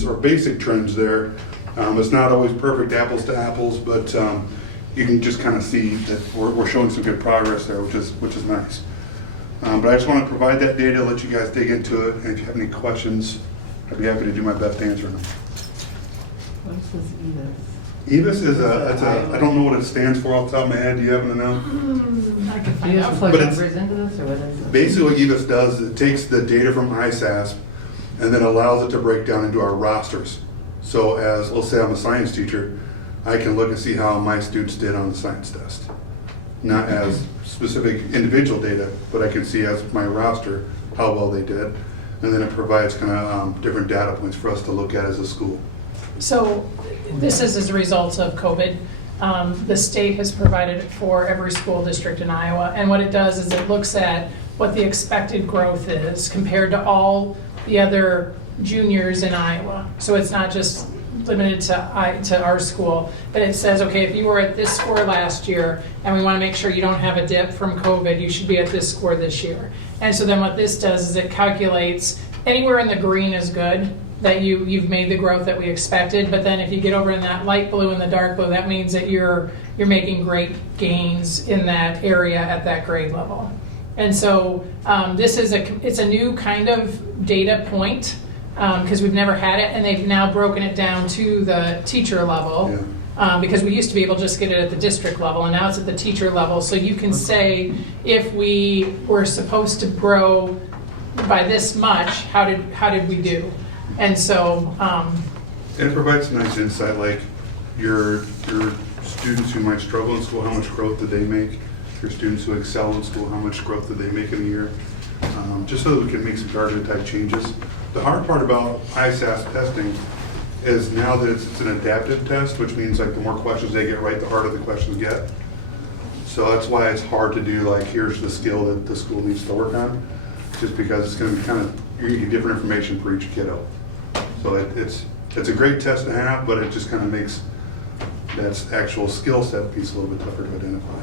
trends or basic trends there. It's not always perfect apples to apples, but you can just kind of see that we're showing some good progress there, which is nice. But I just want to provide that data, let you guys dig into it, and if you have any questions, I'd be happy to do my best to answer them. What is this EVIS? EVIS is I don't know what it stands for off the top of my head. Do you happen to know? I can find out. Plug But numbers into this, or what is it? Basically what EVIS does is it takes the data from ISASP and then allows it to break down into our rosters. So as, let's say I'm a science teacher, I can look and see how my students did on the science test. Not as specific individual data, but I can see as my roster how well they did. And then it provides kind of different data points for us to look at as a school. So this is as a result of COVID. The state has provided it for every school district in Iowa. And what it does is it looks at what the expected growth is compared to all the other juniors in Iowa. So it's not just limited to our school, but it says, okay, if you were at this score last year and we want to make sure you don't have a dip from COVID, you should be at this score this year. And so then what this does is it calculates anywhere in the green is good, that you've made the growth that we expected, but then if you get over in that light blue and the dark blue, that means that you're making great gains in that area at that grade level. And so this is it's a new kind of data point because we've never had it, and they've now broken it down to the teacher level. Yeah. Because we used to be able to just get it at the district level, and now it's at the teacher level. So you can say if we were supposed to grow by this much, how did we do? And so And it provides nice insight, like your students who might struggle in school, how much growth did they make? Your students who excel in school, how much growth did they make in a year? Just so that we can make some targeted type changes. The hard part about ISASP testing is now that it's an adaptive test, which means like the more questions they get right, the harder the questions get. So that's why it's hard to do like, here's the skill that the school needs to work on, just because it's going to be kind of, you're going to get different information for each kiddo. So it's a great test to have, but it just kind of makes that actual skill set piece a little bit tougher to identify.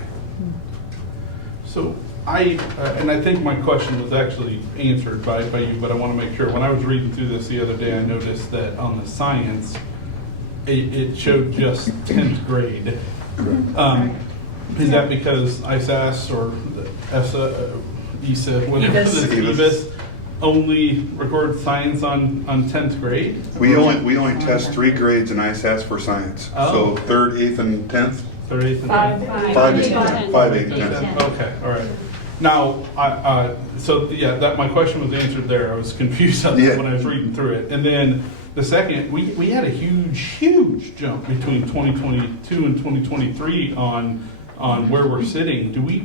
So and I think my question was actually answered by you, but I want to make sure. When I was reading through this the other day, I noticed that on the science, it showed just 10th grade. Is that because ISAS or ESA, whatever this EVIS, only record science on 10th grade? We only test 3 grades in ISAS for science. Oh. So 3rd, 8th, and 10th. 3rd, 8th, and 10th. 5, 8, and 10th. 5, 8, and 10th. Okay, all right. Now, so yeah, that my question was answered there. I was confused on that when I was reading through it. And then the second, we had a huge jump between 2022 and 2023 on where we're sitting. Do we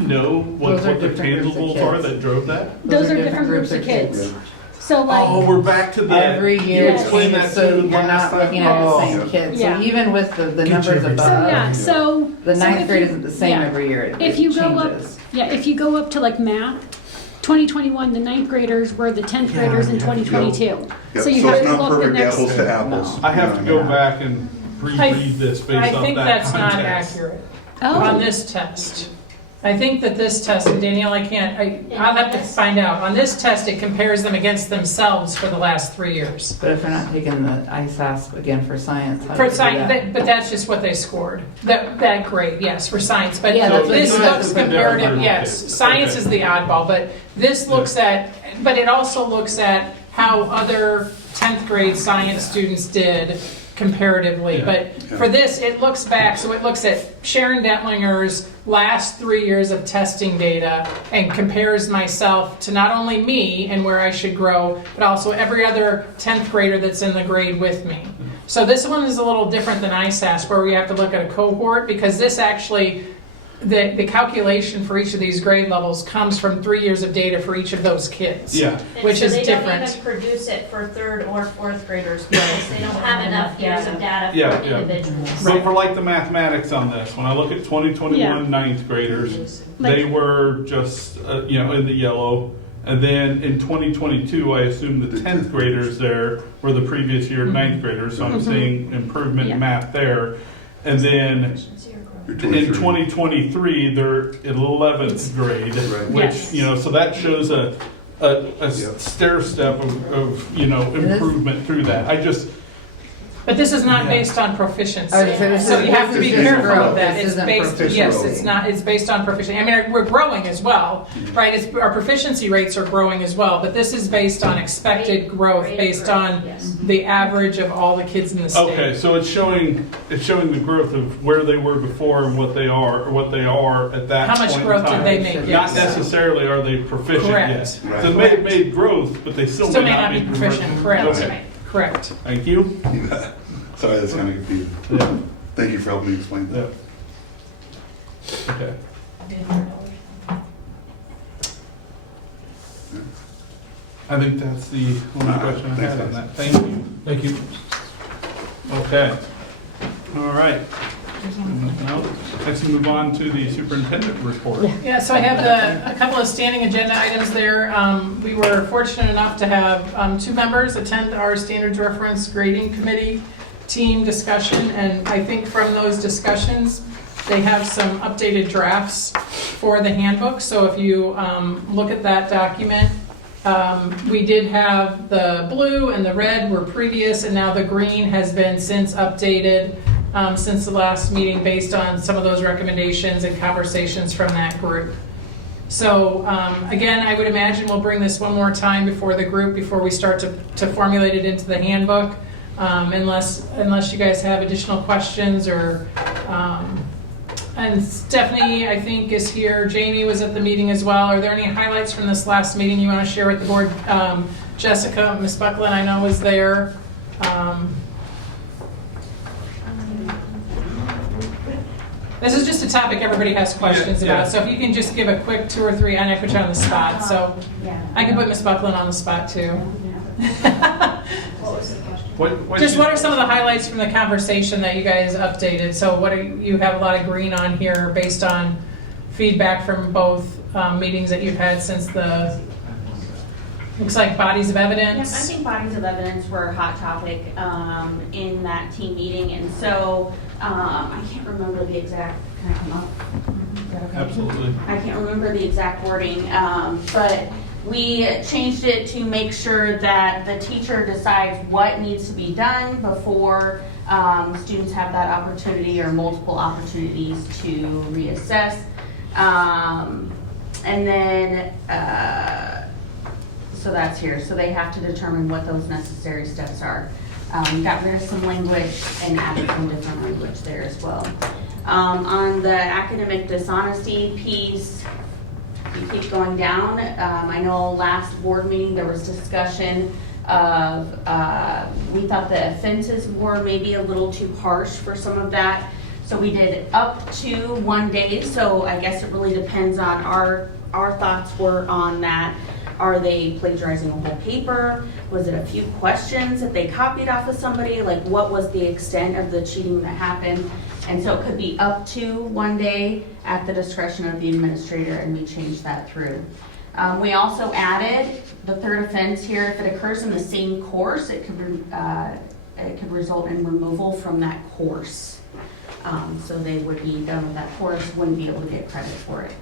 know what the tangibles are that drove that? Those are different groups of kids. So like, we're back to the every year. You explained that so to you're last not time. looking at the same kids. Yeah. So even with the numbers above, so the ninth if grade you- isn't the same yeah. every year. if you it go up, changes. if you go up to like math, 2021, the 9th graders were the 10th graders in 2022. Yep. So you So have it's to not look the perfect next. apples to apples. I have to go back and I reread this based on think that that's not context. accurate Oh. on this test. I think that this test, and Danielle, I'll have to find out. On this test, it compares them against themselves for the last 3 years. But if they're not taking the ISASP again for science, how do For you do science, that? but that's just what they scored. That grade, yes, for science. But Yeah, that's this what looks it's different comparative, group yes. kids. Science Okay. is the oddball, but this looks at, but it also looks at how other 10th grade science students did comparatively. Yeah. But for this, it looks back, so it looks at Sharon Dentlinger's last 3 years of testing data and compares myself to not only me and where I should grow, but also every other 10th grader that's in the grade with me. So this one is a little different than ISAS, where we have to look at a cohort, because this actually, the calculation for each of these grade levels comes from 3 years of data for each of those kids. Yeah. Which is They different. don't even produce it for 3rd or 4th graders because they don't have enough years of data for Yeah. individuals. So for like the mathematics on this, when I look at 2021 ninth graders, they were just, in the yellow. And then in 2022, I assume the 10th graders there were the previous year ninth graders. So I'm seeing improvement in math there. And then in 2023, they're in 11th grade, which, Yes. so that shows a stair step of improvement through that. But this is not Yeah. based on proficiency, I was gonna say, this so is- you have to this be is just careful growth. of that. This It's isn't based, proficiency. yes, it's not, it's based on proficiency. I mean, we're growing as well, right? Our proficiency rates are growing as well, but this is based on expected growth, Rate of based growth, on yes. the average of all the kids in the state. Okay, so it's showing the growth of where they were before and what they are at that How point much in growth time. did they make? Not Yes. necessarily are they proficient Correct. yet. Right. So they made growth, but they still Still may not be proficient, correct. Okay, Correct. thank you. Sorry, that's kind of confusing. Yeah, Thank you for helping me explain yeah. that. Okay. I think that's the only question I Thanks, had on guys. that. Thank you. Thank you. Okay. All right. Now, let's move on to the superintendent report. Yeah, so I have a couple of standing agenda items there. We were fortunate enough to have 2 members attend our standards reference grading committee team discussion, and I think from those discussions, they have some updated drafts for the handbook. So if you look at that document, we did have the blue and the red were previous, and now the green has been since updated since the last meeting based on some of those recommendations and conversations from that group. So again, I would imagine we'll bring this one more time before the group, before we start to formulate it into the handbook, unless you guys have additional questions or, and Stephanie, I think, is here. Jamie was at the meeting as well. Are there any highlights from this last meeting you want to share with the board? Jessica, Ms. Buckland, I know was there. This is just a topic everybody has questions Yeah. about, so if you can just give a quick 2 or 3, I know I put you on the spot, so I can put Ms. Buckland on the spot too. What was the question? Just what are some of the highlights from the conversation that you guys updated? So what are, you have a lot of green on here based on feedback from both meetings that you've had since the, looks like bodies of Yes, I evidence. think bodies of evidence were a hot topic in that team meeting, and so I can't remember the exact, can I come up? Is that okay? Absolutely. I can't remember the exact wording, but we changed it to make sure that the teacher decides what needs to be done before students have that opportunity or multiple opportunities to reassess. And then, so that's here. So they have to determine what those necessary steps are. Got rid of some language and added some different language there as well. On the academic dishonesty piece, we keep going down. I know last board meeting there was discussion of, we thought the offenses were maybe a little too harsh for some of that. So we did up to 1 day. So I guess it really depends on our thoughts were on that. Are they plagiarizing a whole paper? Was it a few questions that they copied off of somebody? Like what was the extent of the cheating that happened? And so it could be up to 1 day at the discretion of the administrator, and we changed that through. We also added the third offense here. If it occurs in the same course, it could result in removal from that course. So they would be done with that course, wouldn't be able to get credit for it.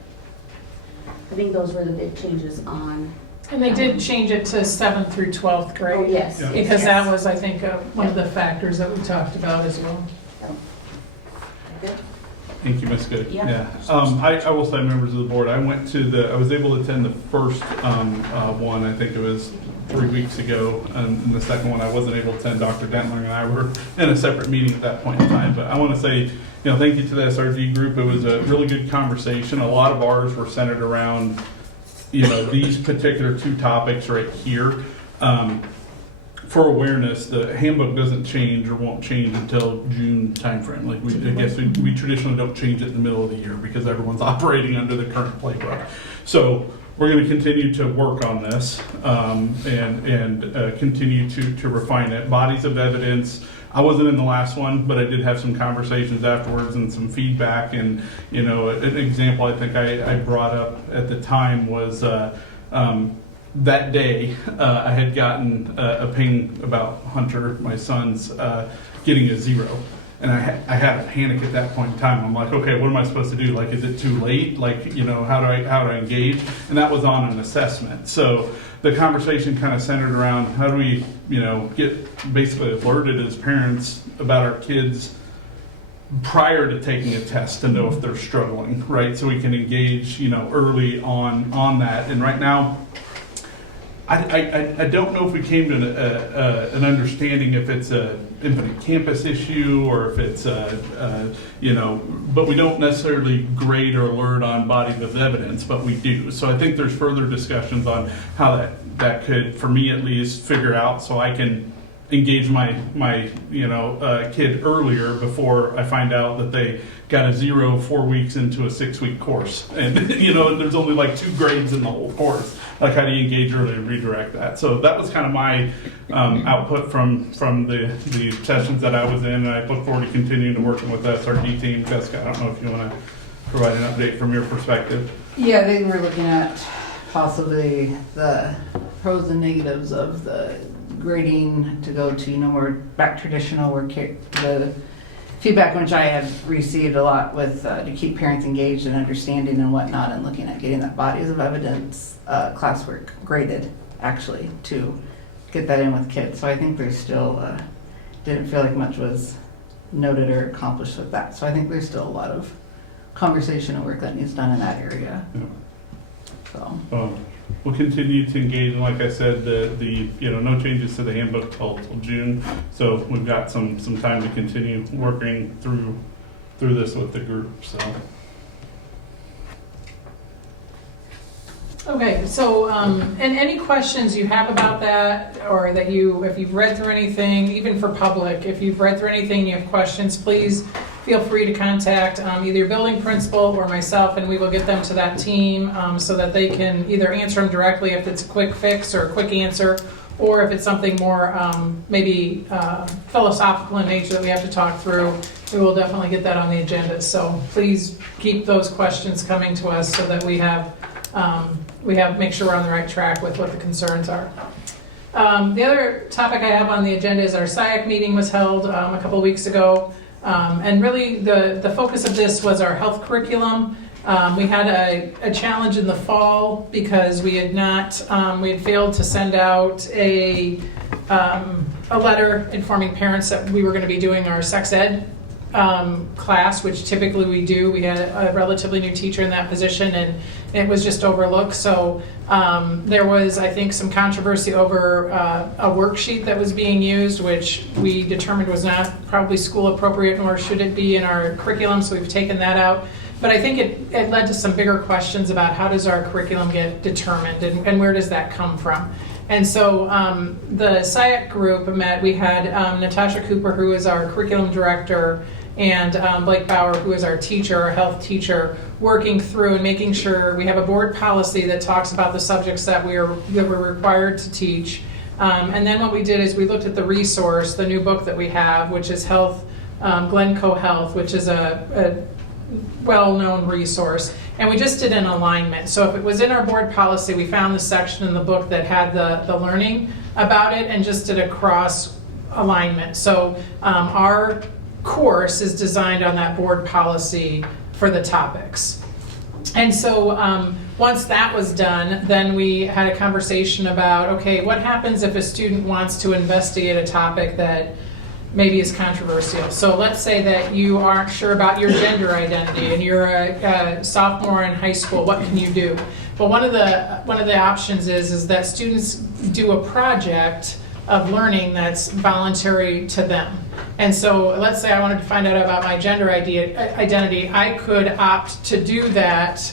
I think those were the big changes on. And they did change it to 7th through 12th grade. Oh, yes. Yeah. Because that was, I think, one of the factors that we talked about as well. Good. Thank you, Ms. Good. Yeah. Yeah. I will say, members of the board, I was able to attend the first one, I think it was 3 weeks ago, and the second one I wasn't able to attend. Dr. Dentler and I were in a separate meeting at that point in time. But I want to say, thank you to the SRG group. It was a really good conversation. A lot of ours were centered around, these particular 2 topics right here. For awareness, the handbook doesn't change or won't change until June timeframe. Like I guess we traditionally don't change it in the middle of the year because everyone's operating under the current playbook. So we're going to continue to work on this and continue to refine it. Bodies of evidence. I wasn't in the last one, but I did have some conversations afterwards and some feedback. And an example I think I brought up at the time was. That day, I had gotten a ping about Hunter, my son's, getting a 0. And I had a panic at that point in time. I'm like, okay, what am I supposed to do? Like, is it too late? Like, you know, how do I engage? And that was on an assessment. So the conversation kind of centered around how do we, you know, get basically alerted as parents about our kids prior to taking a test to know if they're struggling, right? So we can engage, you know, early on that. And right now, I don't know if we came to an understanding if it's a infinite campus issue or if it's you know, but we don't necessarily grade or alert on bodies of evidence, but we do. So I think there's further discussions on how that could, for me at least, figure out so I can engage my you know kid earlier before I find out that they got a 0 4 weeks into a 6-week course, and you know there's only like 2 grades in the whole course. Like, how do you engage early and redirect that? So that was kind of my output from the sessions that I was in, and I look forward to continuing to working with the SRD team. Jessica, I don't know if you want to provide an update from your perspective. Yeah, they were looking at possibly the pros and negatives of the grading to go to, you know, more back traditional, where the feedback which I have received a lot with to keep parents engaged and understanding and whatnot, and looking at getting that bodies of evidence classwork graded, actually, to get that in with kids. So I think there's still, didn't feel like much was noted or accomplished with that. So I think there's still a lot of conversation and work that needs done in that area. Yeah. So. We'll continue to engage, and like I said, the you know, no changes to the handbook till June, so we've got some time to continue working through this with the group. So. Okay, so, and any questions you have about that, or that if you've read through anything, even for public, if you've read through anything and you have questions, please feel free to contact either your building principal or myself, and we will get them to that team so that they can either answer them directly if it's a quick fix or a quick answer, or if it's something more maybe philosophical in nature that we have to talk through, we will definitely get that on the agenda. So please keep those questions coming to us so that we make sure we're on the right track with what the concerns are. The other topic I have on the agenda is our SIAC meeting was held a couple weeks ago. And really the focus of this was our health curriculum. We had a challenge in the fall because we had failed to send out a letter informing parents that we were going to be doing our sex ed class, which typically we do. We had a relatively new teacher in that position, and it was just overlooked. So there was, I think, some controversy over a worksheet that was being used, which we determined was not probably school appropriate, nor should it be in our curriculum, so we've taken that out. But I think it led to some bigger questions about how does our curriculum get determined, and where does that come from? And so the SIAC group met. We had Natasha Cooper, who is our curriculum director, and Blake Bauer, who is our teacher, our health teacher, working through and making sure we have a board policy that talks about the subjects that we're required to teach. And then what we did is we looked at the resource, the new book that we have, which is Glencoe Health, which is a well-known resource, and we just did an alignment. So if it was in our board policy, we found the section in the book that had the learning about it and just did a cross alignment. So our course is designed on that board policy for the topics. And so once that was done, then we had a conversation about, okay, what happens if a student wants to investigate a topic that maybe is controversial? So let's say that you aren't sure about your gender identity and you're a sophomore in high school. What can you do? Well, one of the options is that students do a project of learning that's voluntary to them. And so let's say I wanted to find out about my gender identity. I could opt to do that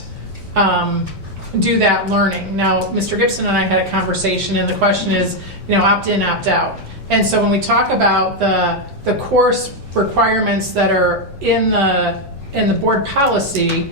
learning. Now, Mr. Gibson and I had a conversation, and the question is, opt in, opt out. And so when we talk about the course requirements that are in the board policy,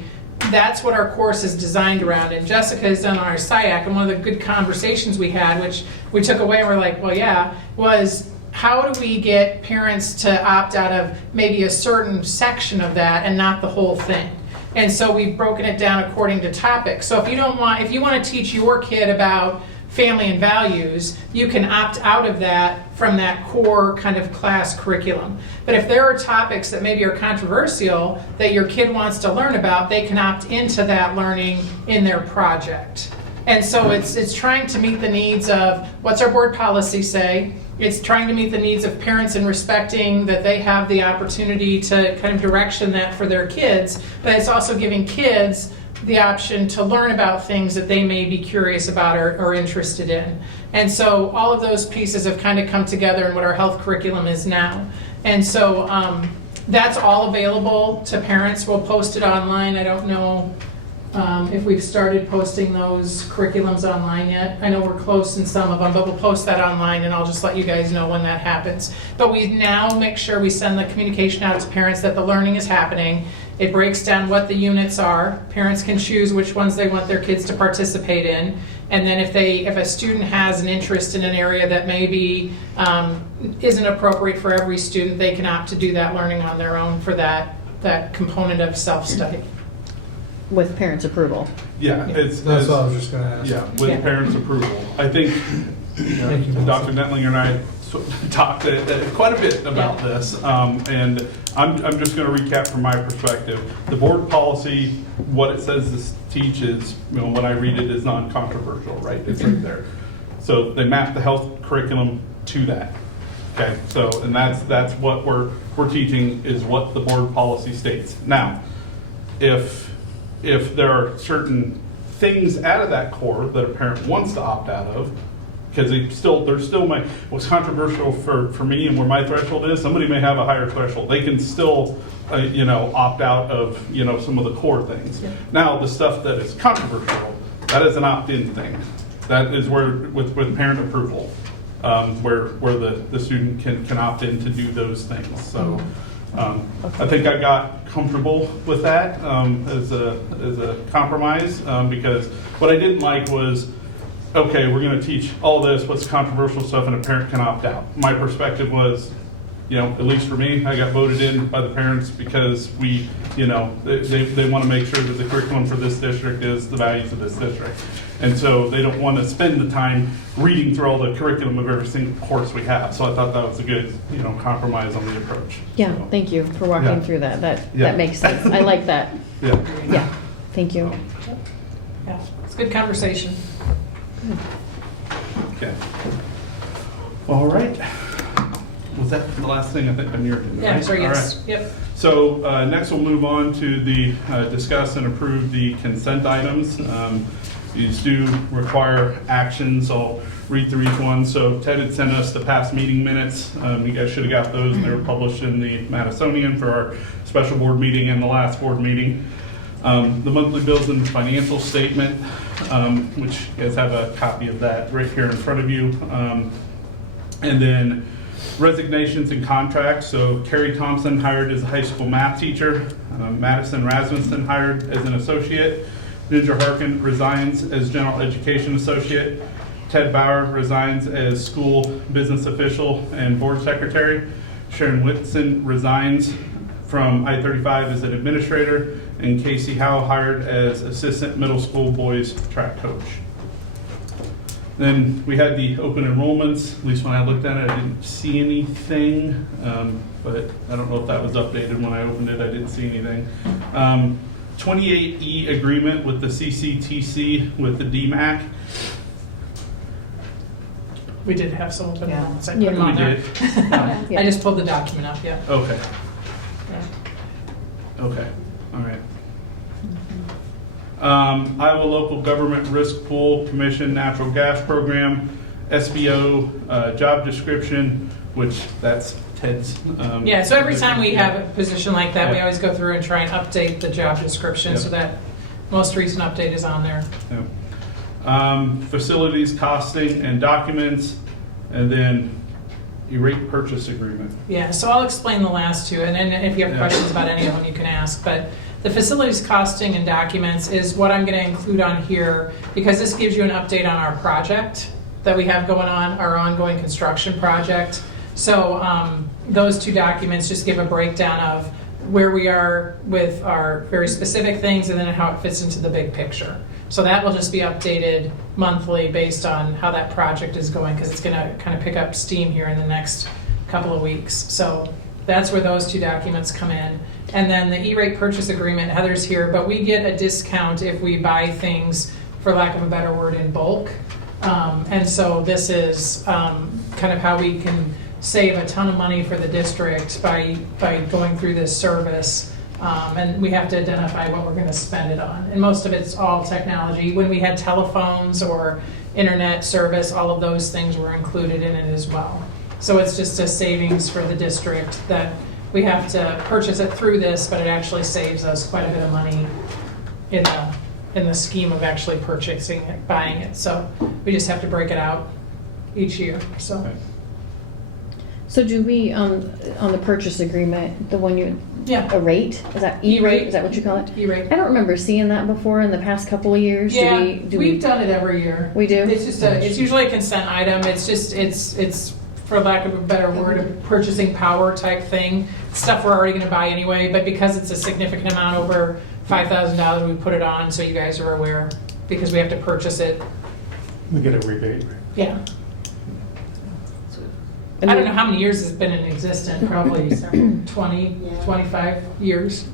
that's what our course is designed around. And Jessica has done our SIAC, and one of the good conversations we had, which we took away and we're like, well, yeah, was how do we get parents to opt out of maybe a certain section of that and not the whole thing? And so we've broken it down according to topics. So if you want to teach your kid about family and values, you can opt out of that from that core kind of class curriculum. But if there are topics that maybe are controversial that your kid wants to learn about, they can opt into that learning in their project. And so it's trying to meet the needs of, what's our board policy say? It's trying to meet the needs of parents and respecting that they have the opportunity to kind of direction that for their kids, but it's also giving kids the option to learn about things that they may be curious about or interested in. And so all of those pieces have kind of come together in what our health curriculum is now. And so that's all available to parents. We'll post it online. I don't know if we've started posting those curriculums online yet. I know we're close in some of them, but we'll post that online and I'll just let you guys know when that happens. But we now make sure we send the communication out to parents that the learning is happening. It breaks down what the units are. Parents can choose which ones they want their kids to participate in. And then if a student has an interest in an area that maybe isn't appropriate for every student, they can opt to do that learning on their own for that component of self-study. With parents' approval. Yeah, That's what I was just going to ask. Yeah, with Yeah. parents' approval. I think Thank you, Dr. Nettlinger and I talked quite a bit about Yeah. this, and I'm just going to recap from my perspective. The board policy, what it says to teach is, when I read it, is non-controversial, right? It's right there. So they map the health curriculum to that. Okay, so and that's what we're teaching is what the board policy states. Now, if there are certain things out of that core that a parent wants to opt out of, because there's still what's controversial for me and where my threshold is, somebody may have a higher threshold. They can still, opt out of, some of the core things. Yeah. Now, the stuff that is controversial, that is an opt-in thing. That is where, with parent approval, where the student can opt in to do those things. So. I think I got comfortable with that as a compromise because what I didn't like was, okay, we're going to teach all this, what's controversial stuff, and a parent can opt out. My perspective was, at least for me, I got voted in by the parents because they want to make sure that the curriculum for this district is the values of this district. And so they don't want to spend the time reading through all the curriculum of every single course we have. So I thought that was a good, compromise on the approach. Yeah, So, thank you for walking Yeah. through that. Yeah. That makes sense. I like that. Yeah. Yeah, thank you. Yeah, it's a good conversation. Okay. All right. Was that the last thing I think on your agenda? Yeah, right? sorry, All yes, right. yep. So next we'll move on to the discuss and approve the consent items. These do require action, so I'll read through each one. So Ted had sent us the past meeting minutes. You guys should have got those, and they were published in the Madisonian for our special board meeting and the last board meeting. The monthly bills and financial statement, which you guys have a copy of that right here in front of you. And then resignations and contracts. So Carrie Thompson hired as a high school math teacher. Madison Rasmussen hired as an associate. Ninja Harkin resigns as general education associate. Ted Bauer resigns as school business official and board secretary. Sharon Whitson resigns from I-35 as an administrator. And Casey Howe hired as assistant middle school boys track coach. Then we had the open enrollments. At least when I looked at it, I didn't see anything, but I don't know if that was updated when I opened it. I didn't see anything. 28E agreement with the CCTC with the DMAC. We did have some open Yeah. enrollments. I put Yeah. them on We there. did. I just pulled the document up, yeah. Okay. Yeah. Okay. All right. Iowa Local Government Risk Pool Commission Natural Gas Program, SBO job description, which that's Ted's. Yeah, so every time we have a position like that, we Yeah. always go through and try and update the job description so that most recent update is on there. Yeah. Facilities costing and documents, and then E-rate purchase agreement. Yeah, so I'll explain the last two, and then if you have Yeah. questions about any of them, you can ask. But the facilities costing and documents is what I'm going to include on here because this gives you an update on our project that we have going on, our ongoing construction project. So those two documents just give a breakdown of where we are with our very specific things and then how it fits into the big picture. So that will just be updated monthly based on how that project is going, because it's going to kind of pick up steam here in the next couple of weeks. So that's where those two documents come in. And then the E-rate purchase agreement, Heather's here, but we get a discount if we buy things, for lack of a better word, in bulk. And so this is kind of how we can save a ton of money for the district by going through this service. And we have to identify what we're going to spend it on. And most of it's all technology. When we had telephones or internet service, all of those things were included in it as well. So it's just a savings for the district that we have to purchase it through this, but it actually saves us quite a bit of money in the scheme of actually purchasing it, buying it. So we just have to break it out each year, so. Okay. So do we, on the purchase agreement, the one Yeah. a rate? Is that E-rate? Is that what you call it? E-rate. I don't remember seeing that before in the past couple of years. Yeah, Do we've done it every year. We do? It's just it's usually a consent item. It's just, it's for lack of a better word, a purchasing power type thing. Stuff we're already gonna buy anyway, but because it's a significant amount over $5,000, we put it on so you guys are aware, because we have to purchase it. We get a rebate. Yeah. And I don't we- know how many years it's been in existence, probably 20, 25 years.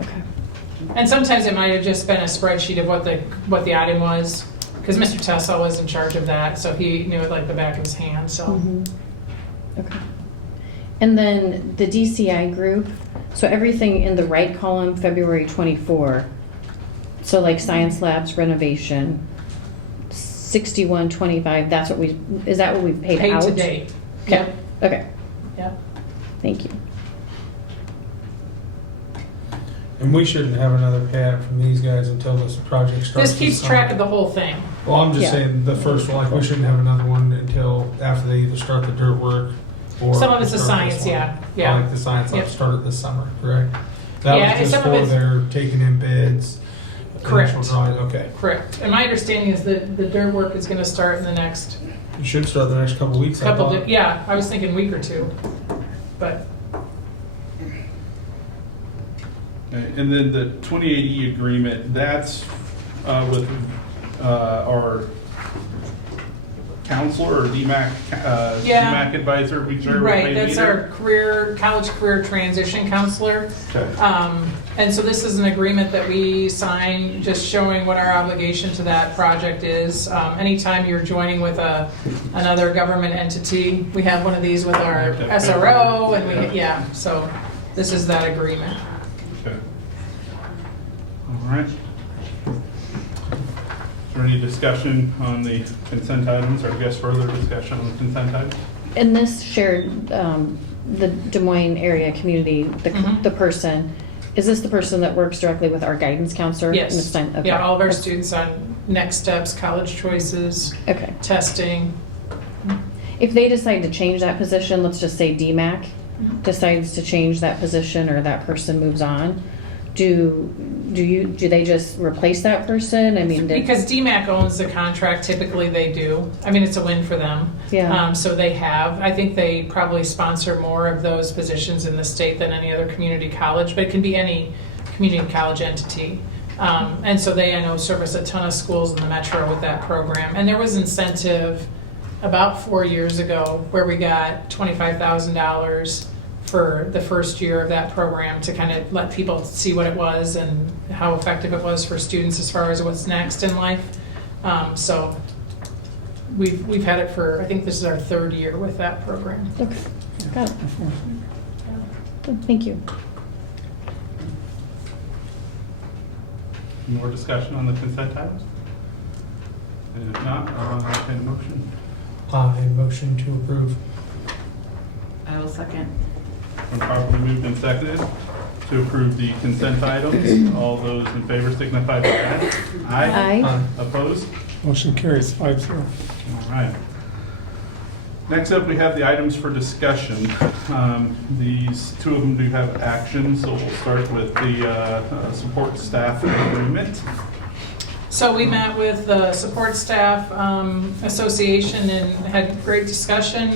Okay. And sometimes it might have just been a spreadsheet of what the item was, because Mr. Tessel was in charge of that, so he knew it like the back of his hand, so. Mhm. Okay. And then the DCI group, so everything in the right column, February 24. So like science labs renovation, 6125, that's what is that what we've paid out? Paid to date. Okay. Yep, Okay, yep. thank you. And we shouldn't have another payout from these guys until this project starts. This keeps track of the whole thing. Well, I'm just Yeah. saying the first one, like, we shouldn't have another one until after they either start the dirt work or. Some of it's the start this science, one. yeah, yeah. Like the science lab Yep. started this summer, correct? That Yeah, was just some of for it's- their taking in bids. Correct. initial drawing, okay. Correct. And my understanding is that the dirt work is gonna start in the next It should start the next couple of weeks, I couple, thought. yeah, I was thinking week or two, but. Okay, and then the 2080 agreement, that's with our counselor or DMAC, Yeah. DMAC advisor, whichever Right, may that's be our there. college career transition counselor. Okay. And so this is an agreement that we sign, just showing what our obligation to that project is. Anytime you're joining with another government entity, we have one of these with our SRO, and yeah, so this is that agreement. Okay. All right. Is there any discussion on the consent items, or I guess further discussion on the consent items? And this shared, the Des Moines area community, Mhm. the person, is this the person that works directly with our guidance counselor? Yes. Ms. Stein? Okay. Yeah, all of our That's- students on next steps, college choices, Okay. testing. If they decide to change that position, let's just say DMAC Mhm. decides to change that position or that person moves on, do they just replace that person? I mean, Because DMAC owns the contract, typically they do. I mean, it's a win for them. Yeah. So they have, I think they probably sponsor more of those positions in the state than any other community college, but it can be any community college entity. And so they, I know, service a ton of schools in the metro with that program. And there was incentive about 4 years ago where we got $25,000 for the first year of that program to kind of let people see what it was and how effective it was for students as far as what's next in life. So we've had it for, I think this is our 3rd year with that program. Okay, got it. Good, thank you. More discussion on the consent items? And if not, I'll entertain a motion. I motion to approve. I will second. Been properly moved and seconded to approve the consent items. All those in favor signify by aye. Aye. Opposed? Motion carries 5-0. All right. Next up, we have the items for discussion. These 2 of them do have action, so we'll start with the support staff agreement. So we met with the Support Staff Association and had great discussion.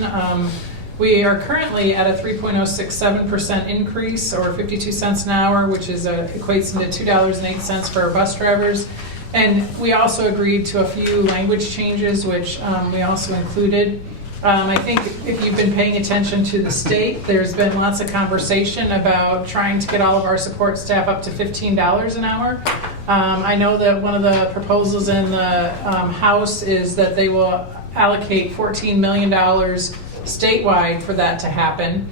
We are currently at a 3.067% increase, or 52 cents an hour, which is equates into $2.08 for our bus drivers. And we also agreed to a few language changes, which we also included. I think if you've been paying attention to the state, there's been lots of conversation about trying to get all of our support staff up to $15 an hour. I know that one of the proposals in the House is that they will allocate $14 million statewide for that to happen.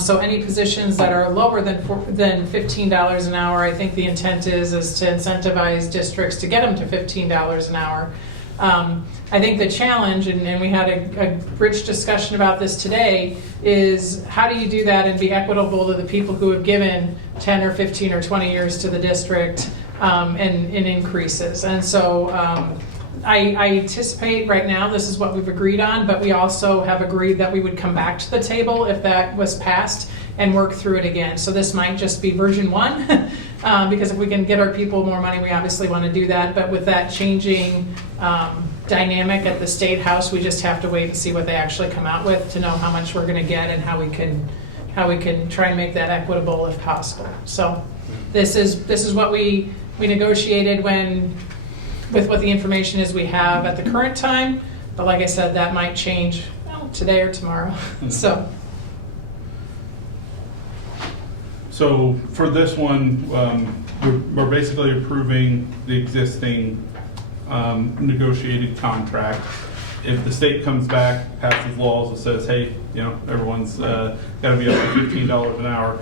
So any positions that are lower than $15 an hour, I think the intent is to incentivize districts to get them to $15 an hour. I think the challenge, and we had a rich discussion about this today, is how do you do that and be equitable to the people who have given 10 or 15 or 20 years to the district and increases. And so I anticipate right now this is what we've agreed on, but we also have agreed that we would come back to the table if that was passed and work through it again. So this might just be version 1, because if we can get our people more money, we obviously want to do that. But with that changing dynamic at the State House, we just have to wait and see what they actually come out with to know how much we're going to get and how we can try and make that equitable if possible. So this is what we negotiated with what the information is we have at the current time. But like I said, that might change today or tomorrow. So for this one, we're basically approving the existing negotiated contract. If the state comes back, passes laws that says, hey, everyone's got to be up to $15 an hour,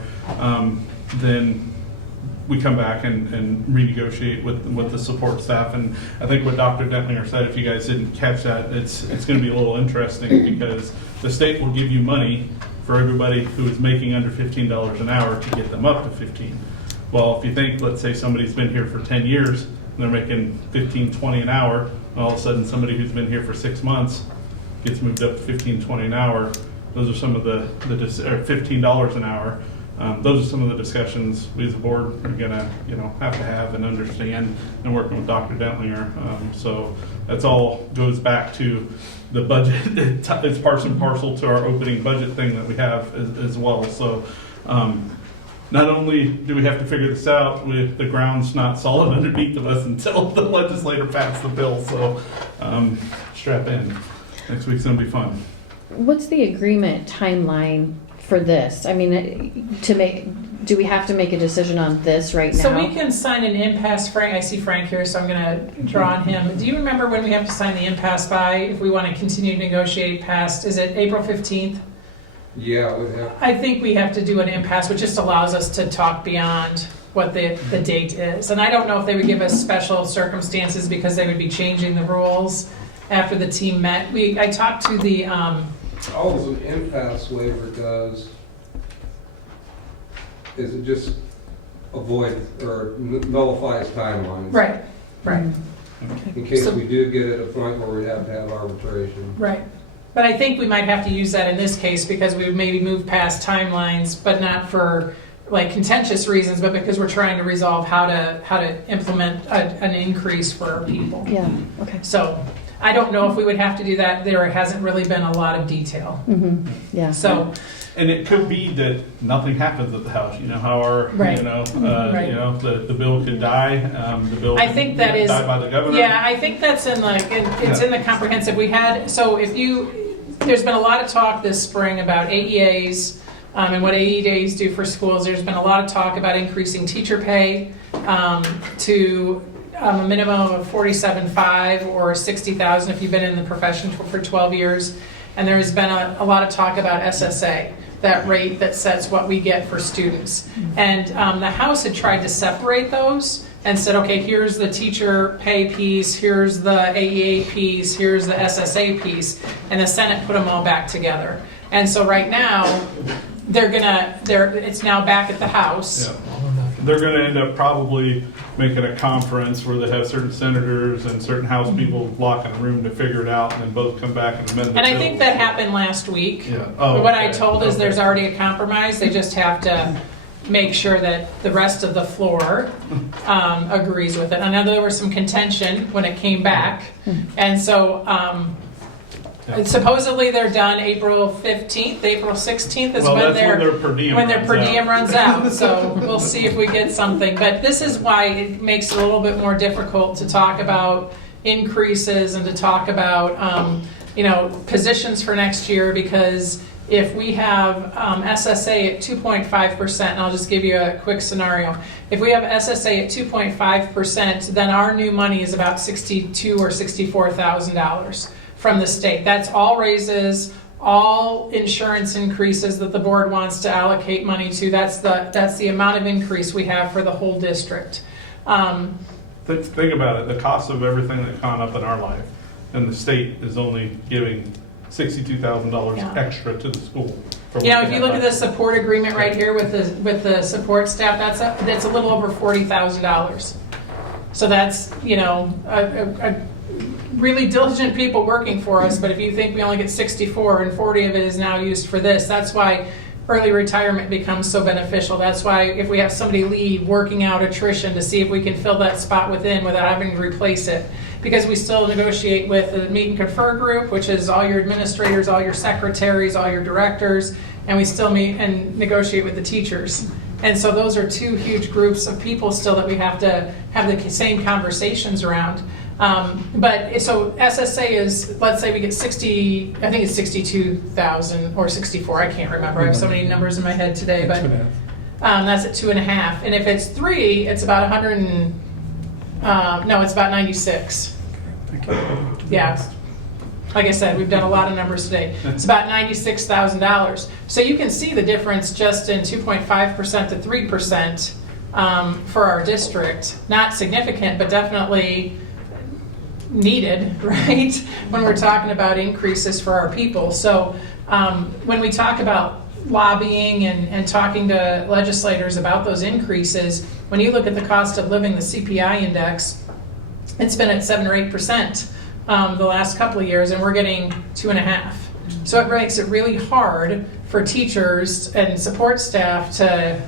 then we come back and renegotiate with the support staff. And I think what Dr. Dentlinger said, if you guys didn't catch that, it's going to be a little interesting because the state will give you money for everybody who is making under $15 an hour to get them up to 15. Well, if you think, let's say somebody's been here for 10 years and they're making $15, $20 an hour, and all of a sudden somebody who's been here for 6 months gets moved up to $15, $20 an hour. Those are some of the $15 an hour. Those are some of the discussions we as a board are gonna, have to have and understand, and working with Dr. Dentlinger. So that's all goes back to the budget. It's parts and parcel to our opening budget thing that we have as well. So not only do we have to figure this out, the ground's not solid underneath of us until the legislator passed the bill. So strap in. Next week's gonna be fun. What's the agreement timeline for this? I mean, do we have to make a decision on this right now? So we can sign an impasse. Frank, I see Frank here, so I'm going to draw on him. Do you remember when we have to sign the impasse by if we want to continue to negotiate past? Is it April 15th? Yeah, we have. I think we have to do an impasse, which just allows us to talk beyond what the date is. And I don't know if they would give us special circumstances because they would be changing the rules after the team met. I talked to the All an impasse waiver does is it just avoid or nullifies timelines. right. In case So- we do get at a point where we have to have arbitration. Right. But I think we might have to use that in this case because we would maybe move past timelines, but not for contentious reasons, but because we're trying to resolve how to implement an increase for our people. Yeah, okay. So I don't know if we would have to do that. There hasn't really been a lot of detail. Mm-hmm. Yeah. So, And it could be that nothing happens at the House. How our, Right. the bill could die. The bill I think that is die by the governor. Yeah, I think that's in in the comprehensive. There's been a lot of talk this spring about AEAs and what AEAs do for schools. There's been a lot of talk about increasing teacher pay to a minimum of $47,500 or $60,000 if you've been in the profession for 12 years. And there has been a lot of talk about SSA, that rate that sets what we get for students. And the House had tried to separate those and said, okay, here's the teacher pay piece, here's the AEA piece, here's the SSA piece, and the Senate put them all back together. And so right now, it's now back at the House. Yeah. They're going to end up probably making a conference where they have certain senators and certain House people lock in a room to figure it out, and then both come back and amend the And I bill. think that happened last week. Yeah. But what I Okay. told is Okay. there's already a compromise. They just have to make sure that the rest of the floor agrees with it. I know there was some contention when it came back. And so Supposedly they're done April 15th, April 16th is Well, when that's when their their per diem when their runs per out. diem runs out, so we'll see if we get something. But this is why it makes it a little bit more difficult to talk about increases and to talk about, positions for next year, because if we have SSA at 2.5%, and I'll just give you a quick scenario. If we have SSA at 2.5%, then our new money is about $62,000 or $64,000 from the state. That's all raises, all insurance increases that the board wants to allocate money to. That's the amount of increase we have for the whole district. Think about it, the cost of everything that's gone up in our life, and the state is only giving $62,000 Yeah. extra to the school. for what If they you have look at left. the support agreement right here with the support staff, that's a little over $40,000. So that's, a really diligent people working for us, but if you think we only get 64 and 40 of it is now used for this, that's why early retirement becomes so beneficial. That's why if we have somebody leave, working out attrition to see if we can fill that spot within without having to replace it. Because we still negotiate with the meet and confer group, which is all your administrators, all your secretaries, all your directors, and we still meet and negotiate with the teachers. And so those are two huge groups of people still that we have to have the same conversations around. But so SSA is, let's say we get 60, I think it's 62,000 or 64, I can't remember. I have so many numbers in my head today, but that's at 2.5. And if it's 3, it's about 100 and, it's about 96. Yeah. Like I said, we've done a lot of numbers today. It's about $96,000. So you can see the difference just in 2.5% to 3% for our district. Not significant, but definitely needed, right? When we're talking about increases for our people. So when we talk about lobbying and talking to legislators about those increases, when you look at the cost of living, the CPI index, it's been at 7 or 8% the last couple of years, and we're getting 2.5. So it makes it really hard for teachers and support staff to,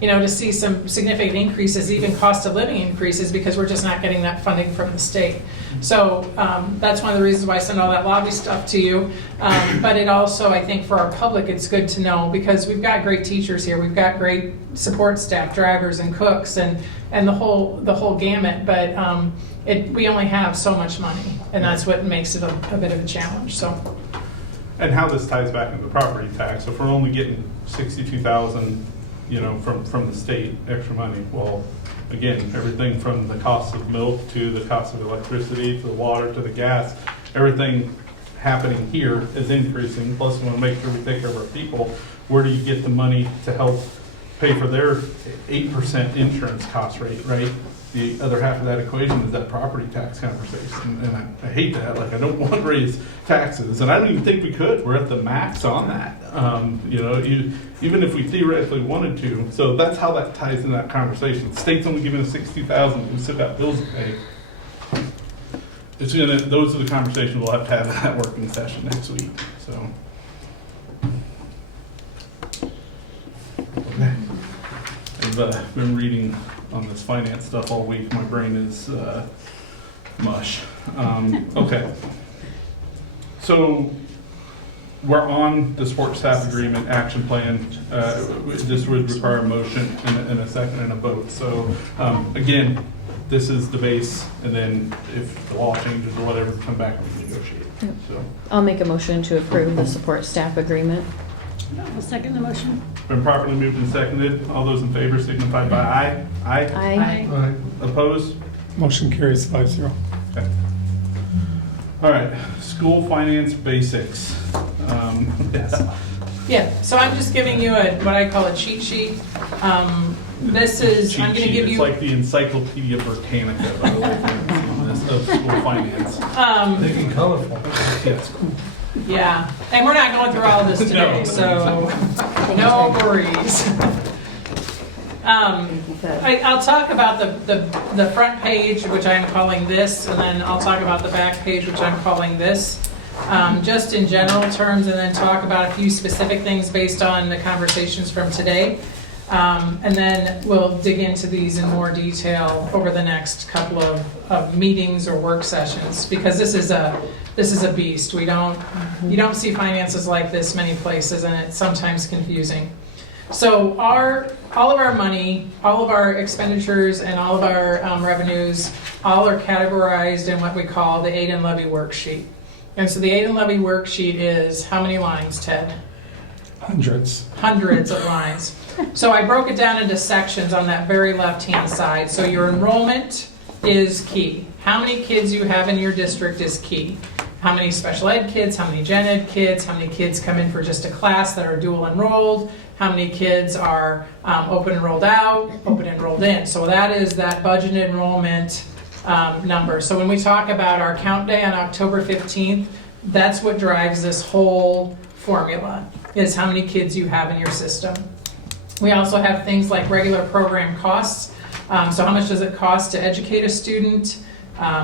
to see some significant increases, even cost of living increases, because we're just not getting that funding from the state. So that's one of the reasons why I send all that lobby stuff to you. But it also, I think, for our public, it's good to know, because we've got great teachers here. We've got great support staff, drivers and cooks, and the whole gamut. But we only have so much money, and that's what makes it a bit of a challenge. So. And how this ties back into property tax, if we're only getting 62,000, from the state, extra money, well, again, everything from the cost of milk to the cost of electricity, to the water, to the gas, everything happening here is increasing, plus we want to make sure we take care of our people. Where do you get the money to help pay for their 8% insurance cost rate, right? The other half of that equation is that property tax conversation, and I hate that. Like, I don't want to raise taxes, and I don't even think we could. We're at the max on that. Even if we theoretically wanted to. So that's how that ties in that conversation. The state's only giving us $60,000. We still got bills to pay. Those are the conversations we'll have to have in that working session next week. So. Okay. I've been reading on this finance stuff all week. My brain is mush. Okay. So we're on the support staff agreement action plan. This would require a motion and a second and a vote. So again, this is the base, and then if the law changes or whatever, come back and negotiate. Yep. So I'll make a motion to approve the support staff agreement. I'll second the motion. been properly moved and seconded. All those in favor signify by aye. Aye. Aye. Opposed? Motion carries 5-0. Okay. All right, school finance basics. Yeah, so I'm just giving you what I call a cheat sheet. This is, I'm Cheat gonna sheet. give It's you. like the Encyclopedia Britannica of school finance. Making colorful. Yes. Yeah, and we're not going through all of this today, No. so no worries. I'll talk about the front page, which I'm calling this, and then I'll talk about the back page, which I'm calling this, just in general terms, and then talk about a few specific things based on the conversations from today. And then we'll dig into these in more detail over the next couple of meetings or work sessions, because this is this is a beast. You don't see finances like this many places, and it's sometimes confusing. So all of our money, all of our expenditures, and all of our revenues, all are categorized in what we call the aid and levy worksheet. And so the aid and levy worksheet is how many lines, Ted? Hundreds. Hundreds of lines. So I broke it down into sections on that very left-hand side. So your enrollment is key. How many kids you have in your district is key. How many special ed kids, how many gen ed kids, how many kids come in for just a class that are dual enrolled, how many kids are open enrolled out, open enrolled in. So that is that budget enrollment number. So when we talk about our count day on October 15th, that's what drives this whole formula, is how many kids you have in your system. We also have things like regular program costs. So how much does it cost to educate a student?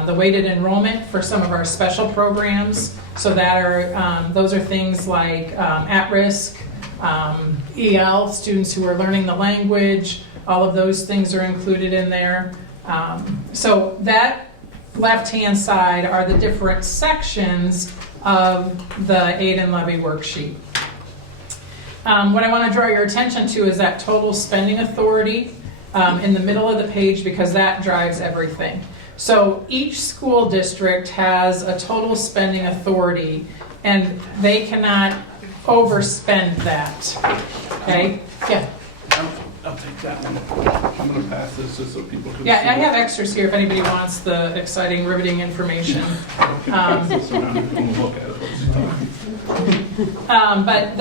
The weighted enrollment for some of our special programs. So those are things like at-risk, EL, students who are learning the language. All of those things are included in there. So that left-hand side are the different sections of the aid and levy worksheet. What I want to draw your attention to is that total spending authority in the middle of the page, because that drives everything. So each school district has a total spending authority, and they cannot overspend that. Okay? Yeah. I'll take that one. I'm gonna pass this just so people can see. Yeah, I have extras here if anybody wants the exciting, riveting information. Pass this around if you wanna look at it. But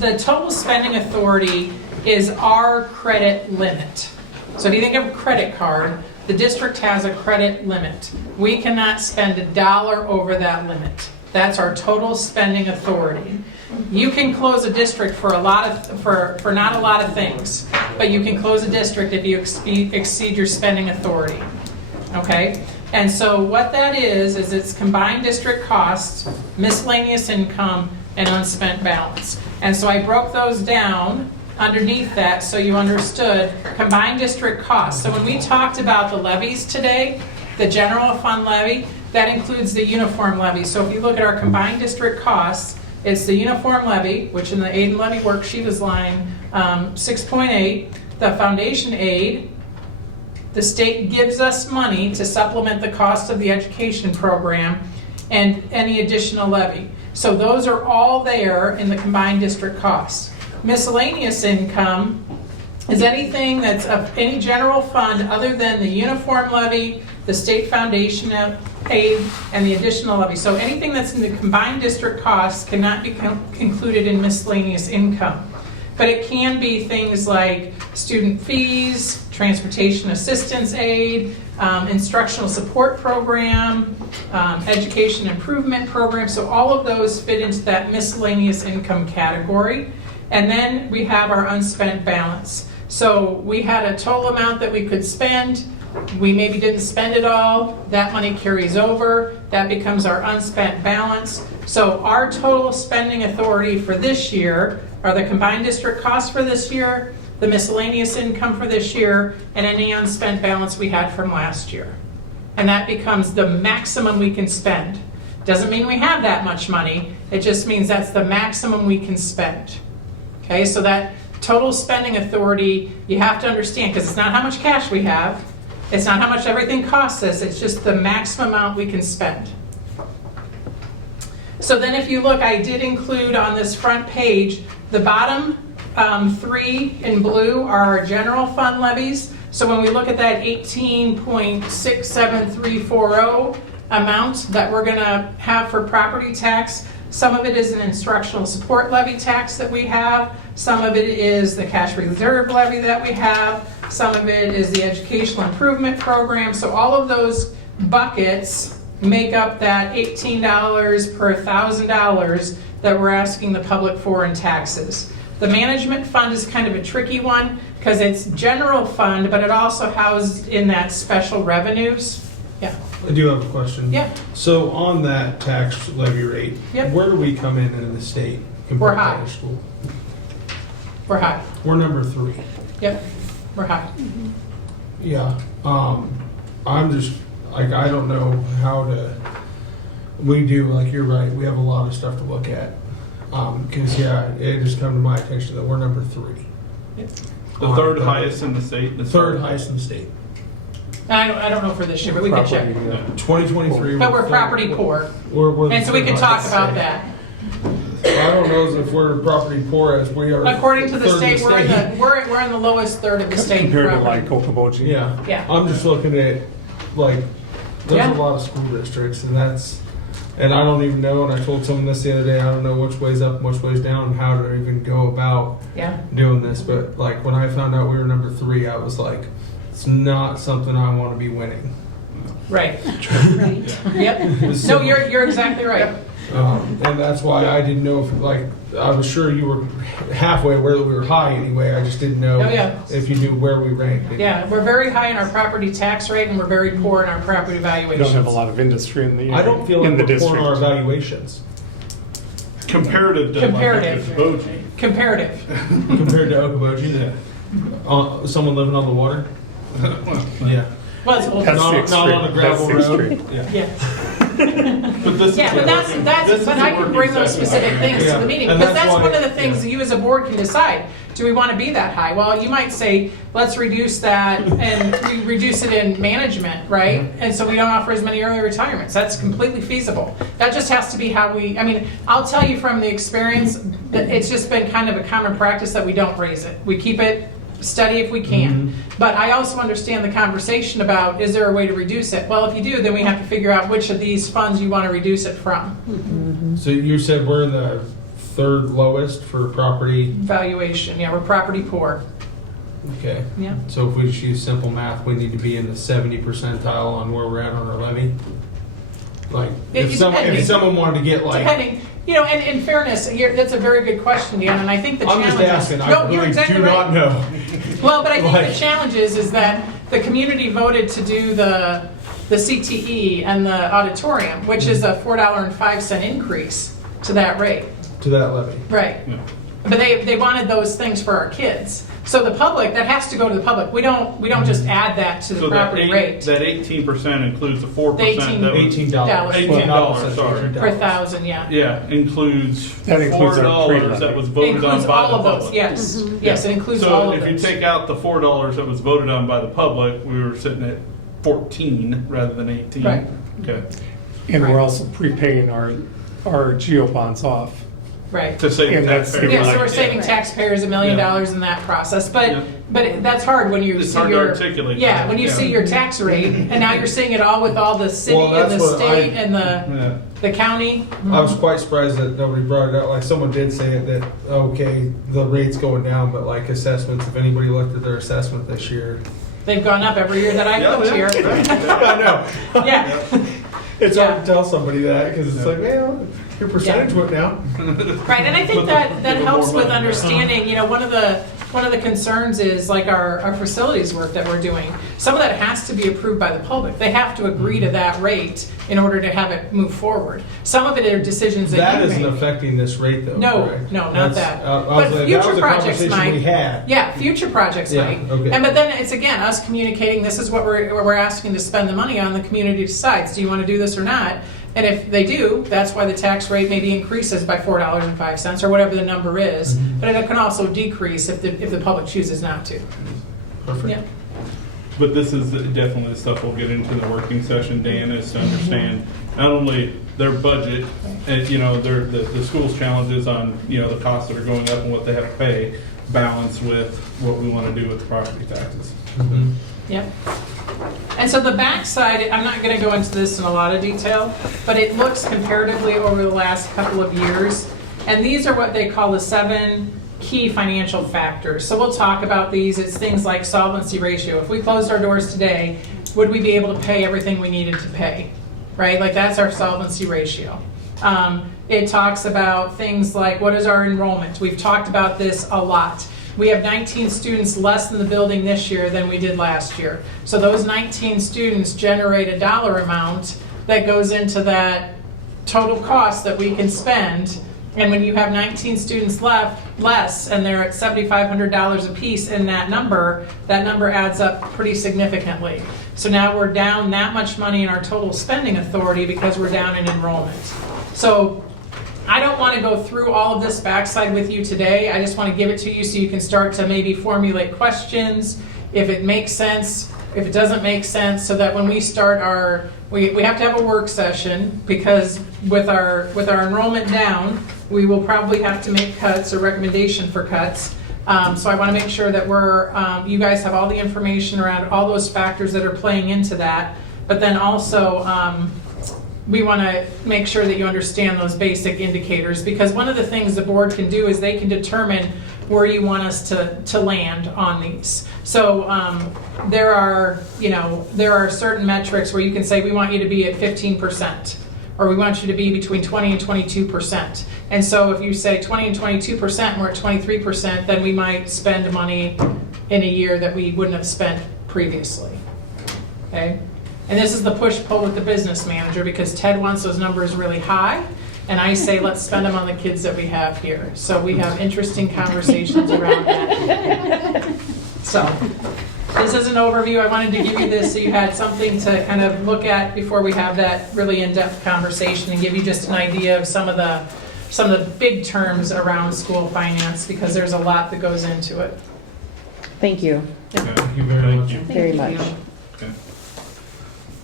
the total spending authority is our credit limit. So if you think of a credit card, the district has a credit limit. We cannot spend $1 over that limit. That's our total spending authority. You can close a district for not a lot of things, but you can close a district if you exceed your spending authority. Okay? And so what that is it's combined district costs, miscellaneous income, and unspent balance. And so I broke those down underneath that so you understood combined district costs. So when we talked about the levies today, the general fund levy, that includes the uniform levy. So if you look at our combined district costs, it's the uniform levy, which in the aid and levy worksheet is line 6.8, the foundation aid. The state gives us money to supplement the cost of the education program and any additional levy. So those are all there in the combined district costs. Miscellaneous income is anything that's of any general fund other than the uniform levy, the state foundation aid, and the additional levy. So anything that's in the combined district costs cannot be included in miscellaneous income. But it can be things like student fees, transportation assistance aid, instructional support program, education improvement program. So all of those fit into that miscellaneous income category. And then we have our unspent balance. So we had a total amount that we could spend. We maybe didn't spend it all. That money carries over. That becomes our unspent balance. So our total spending authority for this year are the combined district costs for this year, the miscellaneous income for this year, and any unspent balance we had from last year. And that becomes the maximum we can spend. Doesn't mean we have that much money. It just means that's the maximum we can spend. Okay, so that total spending authority, you have to understand, because it's not how much cash we have, it's not how much everything costs us, it's just the maximum amount we can spend. So then if you look, I did include on this front page, the bottom three in blue are our general fund levies. So when we look at that 18.67340 amount that we're gonna have for property tax, some of it is an instructional support levy tax that we have. Some of it is the cash reserve levy that we have. Some of it is the educational improvement program. So all of those buckets make up that $18 per $1,000 that we're asking the public for in taxes. The management fund is kind of a tricky one because it's general fund, but it also housed in that special revenues. Yeah. I do have a question. Yeah. So on that tax levy rate, Yep. where do we come in the state We're compared to high. other school? We're high. We're number 3. Yep. We're high. Yeah. I'm just like I don't know how to. We do, like, you're right, we have a lot of stuff to look at. Cause yeah, it just come to my attention that we're number 3. The third highest in the state. The third highest in the state. I don't know for this year, but we could check. 2023. But we're property poor, We're the and so we third could talk highest. about that. I don't know if we're property poor as we are. According to the third in state, we're in the lowest third of the state. Compared to property. like Okoboji. Yeah. Yeah. I'm just looking at, like, there's Yeah. a lot of school districts, and I don't even know, and I told someone this the other day, I don't know which way's up and which way's down, and how to even go about Yeah. doing this, but like, when I found out we were number 3, I was like, it's not something I want to be winning. Right. Right. Yep. No, you're exactly right. And that's why I didn't know if, like, I was sure you were halfway where we were high anyway, I just didn't know Oh, yeah. if you knew where we ranked. Yeah, we're very high in our property tax rate, and we're very poor in our property We valuations. don't have a lot of industry in the I don't feel in like the we're poor in our district. evaluations Comparative to Comparative. like Okoboji. Comparative. compared to Okoboji. Someone living on the water? Yeah. Well, it's both. That's Not- the not extreme. on a gravel That's the road. extreme. Yeah. But this Yeah, is but a that's, working- that's, this is but a I can working bring those session. specific things to Yeah, the meeting, and because that's that's why- one of the things that you as a board can decide. Do we want to be that high? Well, you might say, let's reduce that, and we reduce it in management, right? And so we don't offer as many early retirements. That's completely feasible. That just has to be how we, I mean, I'll tell you from the experience, that it's just been kind of a common practice that we don't raise it. We keep it steady if we can. But I also understand the conversation about, is there a way to reduce it? Well, if you do, then we have to figure out which of these funds you want to reduce it from. So you said we're in the 3rd lowest for property, Valuation, yeah, we're property poor. okay. Yeah. So if we just use simple math, we need to be in the 70 percentile on where we're at on our levy? Like, if Depending. someone wanted to get like, Depending, you know, and in fairness, that's a very good question, Dan, and I think the I'm challenge just asking, is. I No, you're really exactly do not right. know. Well, but I think Like- the challenge is that the community voted to do the CTE and the auditorium, which is a $4.05 increase to that rate. To that levy. Right. Yeah. But they wanted those things for our kids. So the public, that has to go to the public. We don't just add that to the So that property rate. 18% includes the 4% The 18 that was. $18. $18, sorry. Per thousand, yeah. Yeah, includes That includes our $4 pre-levy. that was It voted on includes by all the of those, public. yes. Yes, it includes all So of if you those. take out the $4 that was voted on by the public, we were sitting at 14 rather than 18. Right. Okay. And Right. we're also prepaying our geo bonds off. Right. To save And that's taxpayers. Yeah, so Right. we're saving taxpayers $1 million in that process, Yeah. but that's hard when you It's see hard to your. articulate. Yeah, when you Yeah. see your tax rate, and now you're seeing it all with all the city Well, and the that's what state I- and Yeah. the county. I was quite surprised that nobody brought it up. Like, someone did say it that, okay, the rate's going down, but like assessments, if anybody looked at their assessment this year. They've gone up every year that I've Yeah, lived yeah, here. right. I know. Yeah, It's Yeah. hard to tell somebody that because it's Yeah. like, well, your percentage went down. right, and I think Put that give them helps more with money. understanding, you know, one of the concerns is like our facilities work that we're doing. Some of that has to be approved by the public. They have to agree to that rate in order to have it move forward. Some of it are decisions that That you isn't make. affecting this rate though. No, correct? no, not That's- that. I was But like, future that was a projects conversation might. we had. Yeah, future projects Yeah, might. okay. But then it's again, us communicating, this is what we're asking to spend the money on, the community decides, do you want to do this or not? And if they do, that's why the tax rate maybe increases by $4.05 or whatever the number is. Mm-hmm. But it can also decrease if the public chooses not to. Perfect. Yeah. But this is definitely the stuff we'll get into in the working session, Dan, is to understand not only their budget and, you know, the school's challenges on, you know, the costs that are going up and what they have to pay, balance with what we want to do with the property taxes. Mhm. Yep. And so the backside, I'm not going to go into this in a lot of detail, but it looks comparatively over the last couple of years. And these are what they call the 7 key financial factors. So we'll talk about these. It's things like solvency ratio. If we closed our doors today, would we be able to pay everything we needed to pay? Right? Like that's our solvency ratio. It talks about things like what is our enrollment? We've talked about this a lot. We have 19 students less in the building this year than we did last year. So those 19 students generate a dollar amount that goes into that total cost that we can spend. And when you have 19 students less, and they're at $7,500 a piece in that number adds up pretty significantly. So now we're down that much money in our total spending authority because we're down in enrollment. So I don't want to go through all of this backside with you today. I just want to give it to you so you can start to maybe formulate questions, if it makes sense, if it doesn't make sense, so that when we start we have to have a work session, because with our enrollment down, we will probably have to make cuts or recommendation for cuts. So I want to make sure that you guys have all the information around all those factors that are playing into that. But then also, we want to make sure that you understand those basic indicators, because one of the things the board can do is they can determine where you want us to land on these. So there are certain metrics where you can say we want you to be at 15%, or we want you to be between 20 and 22%. And so if you say 20 and 22% and we're at 23%, then we might spend money in a year that we wouldn't have spent previously. Okay? And this is the push-pull with the business manager, because Ted wants those numbers really high, and I say let's spend them on the kids that we have here. So we have interesting conversations around that. So this is an overview. I wanted to give you this so you had something to kind of look at before we have that really in-depth conversation, and give you just an idea of some of the big terms around school finance, because there's a lot that goes into it. Thank you Thank you very much. very much. Okay.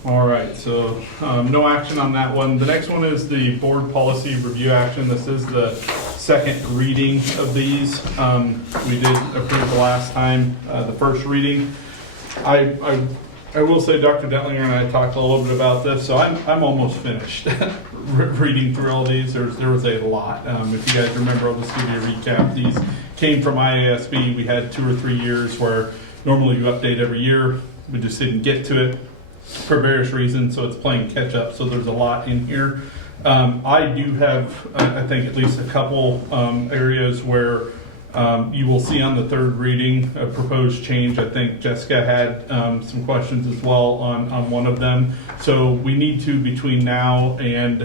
All right, so no action on that one. The next one is the board policy review action. This is the second reading of these. We did approve the last time, the first reading. I will say Dr. Dentlinger and I talked a little bit about this, so I'm almost finished reading through all these. There was a lot. If you guys remember, I'll just give you a recap. These came from IASB. We had 2 or 3 years where normally you update every year. We just didn't get to it for various reasons, so it's playing catch up. So there's a lot in here. I do have, I think, at least a couple areas where you will see on the third reading a proposed change. I think Jessica had some questions as well on one of them. So we need to, between now and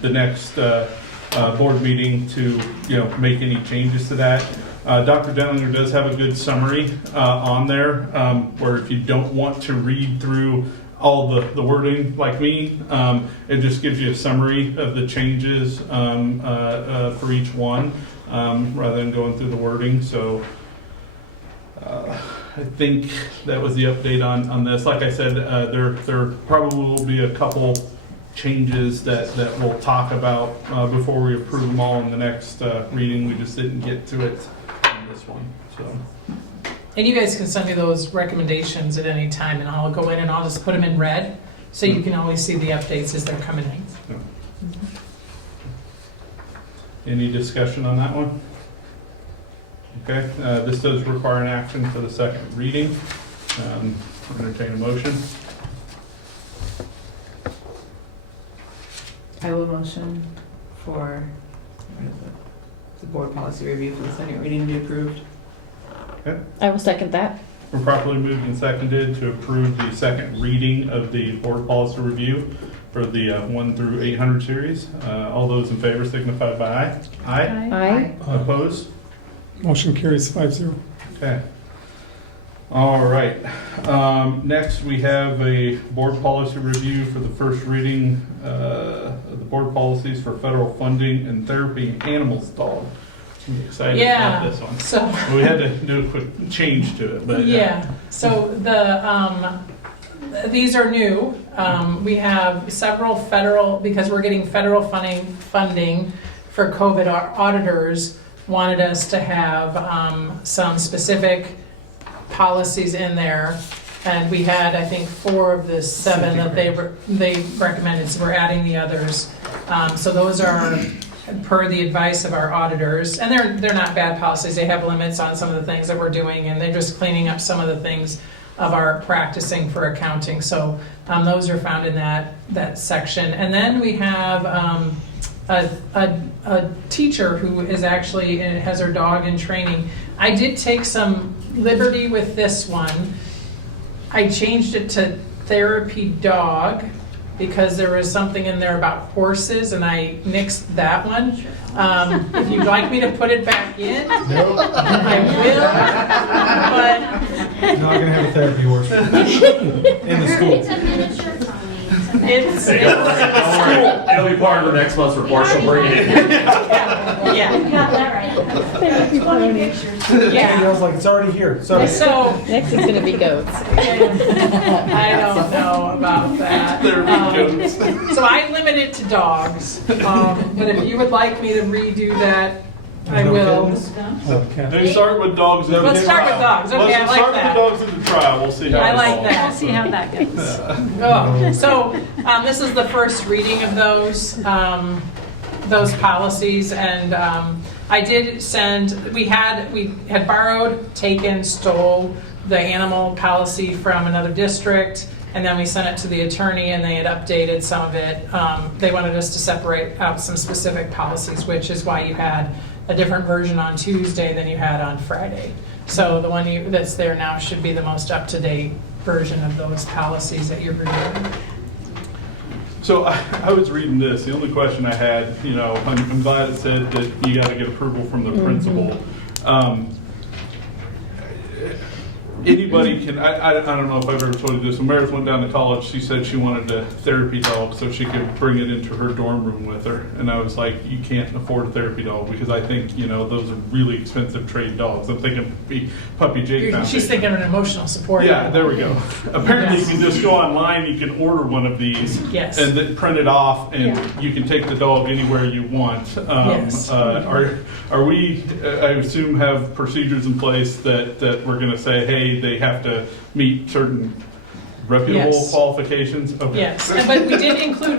the next board meeting, to make any changes to that. Dr. Dentlinger does have a good summary on there, where if you don't want to read through all the wording like me, it just gives you a summary of the changes for each one, rather than going through the wording. So I think that was the update on this. Like I said, there probably will be a couple changes that we'll talk about before we approve them all in the next reading. We just didn't get to it in this one. So. And you guys can send me those recommendations at any time, and I'll go in and I'll just put them in red, so you can always see the updates as they're coming in. Any discussion on that one? Okay, this does require an action for the second reading. Entertain a motion. I will motion for the board policy review for the second reading to be approved. Okay. I will second that. We're properly moved and seconded to approve the second reading of the board policy review for the 1 through 800 series. All those in favor signify by aye. Aye. Aye. Opposed? Motion carries 5-0. Okay. All right. Next, we have a board policy review for the first reading of the board policies for federal funding and therapy in animals dog. I'm excited about this one. So We had to do a quick change to it, but yeah. So these are new. We have several federal, because we're getting federal funding for COVID. Our auditors wanted us to have some specific policies in there, and we had, I think, 4 of the 7 that they recommended. So we're adding the others. So those are per the advice of our auditors, and they're not bad policies. They have limits on some of the things that we're doing, and they're just cleaning up some of the things of our practicing for accounting. So those are found in that section. And then we have a teacher who is actually has her dog in training. I did take some liberty with this one. I changed it to therapy dog, because there was something in there about horses, and I nixed that one. If you'd like me to put it back in, I will, Not gonna have a therapy horse in the school. It's a miniature pony. but it's, It'll be part of the next month's report, she'll bring it in. yeah, You got that right. 20 pictures. yeah. I was like, it's already here. Sorry. So, Next is gonna be goats. I don't know about that. There we go. So I limit it to dogs, but if you would like me to redo that, I No will. kittens? Okay. They start with dogs in the trial. Let's start with dogs. Okay, I Let's like start that. with the dogs in the trial, we'll see how I it like goes. that. We'll see how that goes. Oh, so this is the first reading of those policies, and I did send. We had borrowed, taken, stole the animal policy from another district, and then we sent it to the attorney, and they had updated some of it. They wanted us to separate out some specific policies, which is why you had a different version on Tuesday than you had on Friday. So the one that's there now should be the most up-to-date version of those policies that you're reviewing. So I was reading this, the only question I had, I'm glad it said that you gotta get approval from the principal. Anybody can, I don't know if I've ever told you this, when Meredith went down to college, she said she wanted a therapy dog so she could bring it into her dorm room with her. And I was like, you can't afford a therapy dog because I think, those are really expensive trade dogs. I'm thinking Puppy Jake Foundation. She's thinking of an emotional support. Yeah, there we go. Apparently, Yes. you can just go online, you can order one of these. Yes. And then print it off, and Yeah. you can take the dog anywhere you want. Yes. Are we, I assume, have procedures in place that we're gonna say, hey, they have to meet certain reputable Yes. qualifications? Okay. Yes, but we